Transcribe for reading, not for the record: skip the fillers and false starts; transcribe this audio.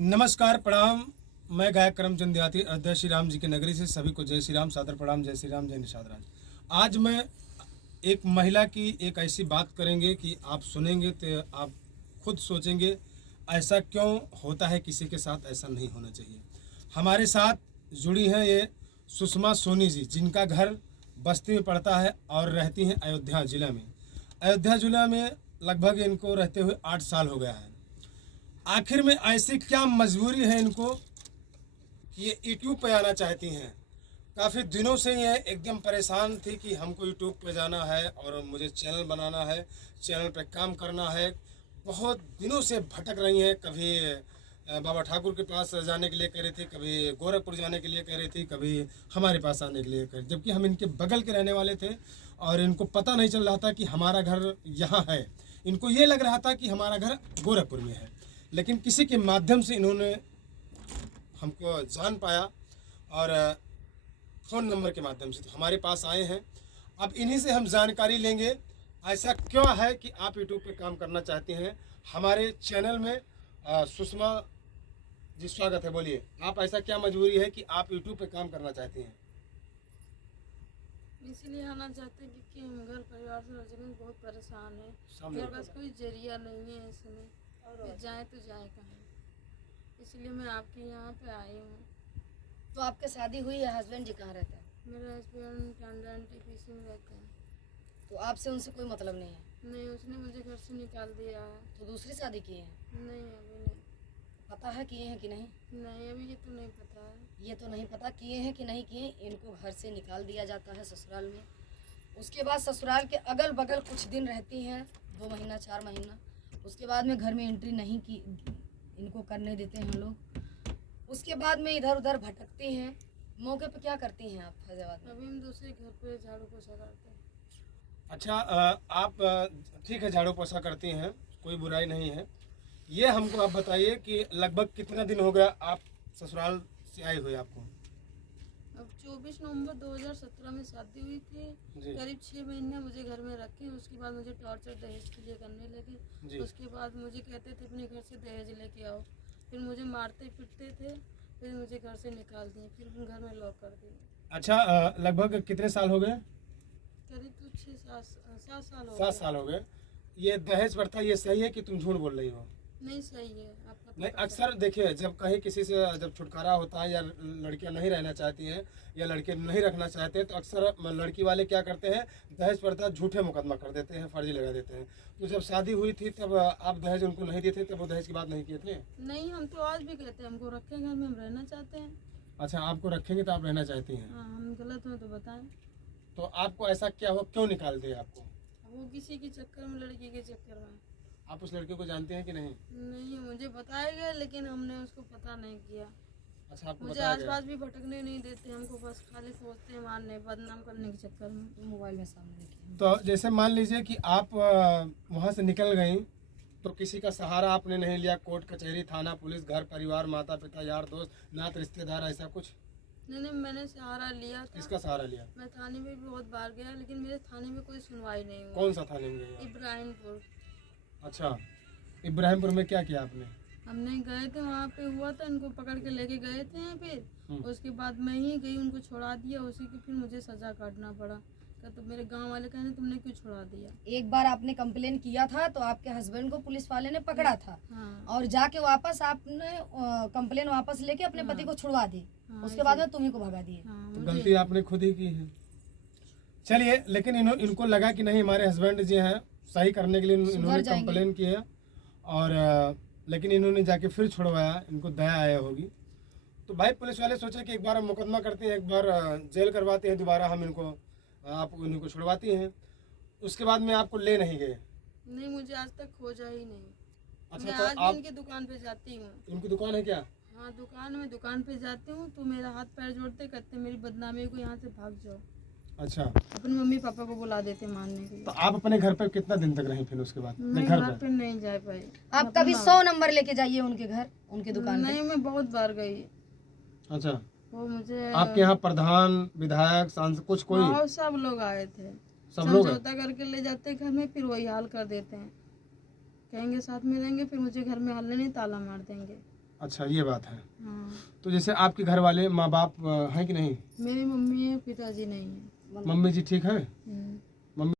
नमस्कार, प्रणाम। मैं गायक करमचंद देहाती अयोध्या श्री राम जी की नगरी से सभी को जय श्री राम, सादर प्रणाम। जय श्री राम, जय निषाद राज। आज मैं एक महिला की एक ऐसी बात करेंगे कि आप सुनेंगे तो आप खुद सोचेंगे ऐसा क्यों होता है, किसी के साथ ऐसा नहीं होना चाहिए। हमारे साथ जुड़ी हैं ये सुषमा सोनी जी, जिनका घर बस्ती में पड़ता है और रहती हैं अयोध्या ज़िला में। अयोध्या ज़िला में लगभग इनको रहते हुए 8 साल हो गया है। आखिर में ऐसी क्या मजबूरी है इनको कि ये यूट्यूब पे आना चाहती हैं। काफ़ी दिनों से ये एकदम परेशान थी कि हमको यूट्यूब पे जाना है और मुझे चैनल बनाना है, चैनल पे काम करना है। बहुत दिनों से भटक रही हैं, कभी बाबा ठाकुर के पास जाने के लिए कह रही थी, कभी गोरखपुर जाने के लिए कह रही थी, कभी हमारे पास आने के लिए कह रही, जबकि हम इनके बगल के रहने वाले थे और इनको पता नहीं चल रहा था कि हमारा घर यहाँ है। इनको ये लग रहा था कि हमारा घर गोरखपुर में है, लेकिन किसी के माध्यम से इन्होंने हमको जान पाया और फ़ोन नंबर के माध्यम से तो हमारे पास आए हैं। अब इन्हीं से हम जानकारी लेंगे ऐसा क्यों है कि आप यूट्यूब पे काम करना चाहती हैं हमारे चैनल में। सुषमा जी, स्वागत है। बोलिए, आप ऐसा क्या मजबूरी है कि आप यूट्यूब पे काम करना चाहती हैं? इसलिए आना चाहते हैं क्योंकि हम घर परिवार से रोज में बहुत परेशान है। मेरे पास कोई जरिया नहीं है इसमें, फिर जाए तो जाए कहाँ। इसलिए मैं आपके यहाँ पे आई हूँ। तो आपके शादी हुई है, हस्बैंड जी कहाँ रहते हैं? मेरे हस्बैंड कैनेडा टीपीसी में रहते हैं। तो आपसे उनसे कोई मतलब नहीं है? नहीं, उसने मुझे घर से निकाल दिया है। तो दूसरी शादी की है? नहीं, अभी नहीं। पता है किए हैं कि नहीं? नहीं, अभी ये तो नहीं पता है। ये तो नहीं पता किए हैं कि नहीं किए। इनको घर से निकाल दिया जाता है ससुराल में। उसके बाद ससुराल के अगल बगल कुछ दिन रहती हैं, 2 महीना 4 महीना। उसके बाद में घर में एंट्री नहीं की इनको करने देते हैं हम लोग। उसके बाद में इधर उधर भटकती हैं। मौके पे क्या करती हैं आप फैजाबाद में? अभी हम दूसरे घर पे झाड़ू पोछा करते हैं। अच्छा, आप ठीक है, झाड़ू पोछा करती हैं, कोई बुराई नहीं है। ये हमको आप बताइए कि लगभग कितना दिन हो गया आप ससुराल से आए हुए आपको? अब 24 नवंबर 2017 में शादी हुई थी। जी। करीब 6 महीने मुझे घर में रखे। उसके बाद मुझे टॉर्चर दहेज के लिए करने जी। लगे। उसके बाद मुझे कहते थे अपने घर से दहेज लेके आओ, फिर मुझे मारते पीटते थे, फिर मुझे घर से निकाल दिए, फिर घर में लॉक कर दिए। अच्छा, लगभग कितने साल हो गए? करीब तो 7 साल हो 7 गए। साल हो गए। ये दहेज प्रथा ये सही है कि तुम झूठ बोल रही हो? नहीं, सही है। आप पता नहीं, कर अक्सर देखिए, जब कहीं किसी से जब छुटकारा होता है या लड़कियां नहीं रहना चाहती हैं या लड़के नहीं रखना चाहते हैं, तो अक्सर लड़की वाले क्या करते हैं, दहेज प्रथा झूठे मुकदमा कर देते हैं, फर्जी लगा देते हैं। तो जब शादी हुई थी तब आप दहेज उनको नहीं दिए थे, तब वो दहेज की बात नहीं किए थे? नहीं, हम तो आज भी कहते हैं हमको रखे घर में, हम रहना चाहते हैं। अच्छा, आपको रखेंगे तो आप रहना चाहती हैं। हाँ, हम गलत हो तो बताएं। तो आपको ऐसा क्या हो, क्यों निकाल दिए आपको? वो किसी के चक्कर में, लड़की के चक्कर में। आप उस लड़के को जानते हैं कि नहीं? नहीं, मुझे बताया गया लेकिन हमने उसको पता नहीं किया। अच्छा, आपको मुझे बताया गया। आसपास भी भटकने नहीं देते, हमको बस खाली सोचते हैं मारने, बदनाम करने के चक्कर में। मोबाइल में सामने देखिए। तो जैसे मान लीजिए कि आप वहाँ से निकल गई, तो किसी का सहारा आपने नहीं लिया? कोर्ट कचहरी, थाना, पुलिस, घर परिवार, माता पिता, यार दोस्त, नात रिश्तेदार, ऐसा कुछ? नहीं, मैंने सहारा लिया था। किसका सहारा लिया? मैं थाने में भी बहुत बार गया, लेकिन मेरे थाने में कोई सुनवाई नहीं हुई। कौन सा थाने में गए? इब्राहिमपुर। अच्छा, इब्राहिमपुर में क्या किया आपने? हमने गए थे, वहाँ पे हुआ था, इनको पकड़ के लेके गए थे। फिर उसके बाद मैं ही गई, उनको छोड़ा दिया। उसी की फिर मुझे सजा काटना पड़ा। तो मेरे गांव वाले कहने तुमने क्यों छोड़ा दिया। एक बार आपने कंप्लेन किया था तो आपके हस्बैंड को पुलिस वाले ने पकड़ा था। हाँ। और जाके वापस आपने कंप्लेन वापस लेके अपने पति को छुड़वा दी। हाँ, उसके बाद में तुम्ही को भगा दिए। हाँ, तो गलती आपने खुद ही की है। चलिए, लेकिन इनको लगा कि नहीं, हमारे हस्बैंड जी हैं, सही करने के लिए इन्होंने कंप्लेन की है और लेकिन इन्होंने जाके फिर छुड़वाया, इनको दया आया होगी। तो भाई, पुलिस वाले सोचे कि एक बार हम मुकदमा करते हैं, एक बार जेल करवाते हैं, दोबारा हम इनको छुड़वाती हैं। उसके बाद में आपको ले नहीं गए? नहीं, मुझे आज तक खोजा ही नहीं। अच्छा, मैं तो आज आप भी इनकी दुकान पे जाती हूँ। उनकी दुकान है क्या? हाँ, दुकान पे जाती हूँ तो मेरा हाथ पैर जोड़ते, कहते मेरी बदनामी को, यहाँ से भाग जाओ। अच्छा, अपनी मम्मी पापा को बुला देते मारने के लिए। तो आप अपने घर पे कितना दिन तक रही फिर उसके बाद? मैं घर घर पे पे नहीं जा पाई। आप कभी 100 नंबर लेके जाइए उनके घर, उनकी दुकान पे। नहीं, मैं बहुत बार गई। अच्छा, वो मुझे आपके यहाँ प्रधान, विधायक, सांसद कुछ कोई? हाँ, सब लोग आए थे। सब लोग समझौता करके ले जाते घर में, फिर वही हाल कर देते हैं। कहेंगे साथ में रहेंगे, फिर मुझे घर में हालने नहीं, ताला मार देंगे। अच्छा, ये बात है। हाँ, तो जैसे आपके घर वाले माँ बाप हैं कि नहीं? मेरी मम्मी है, पिताजी नहीं है। मम्मी जी ठीक है?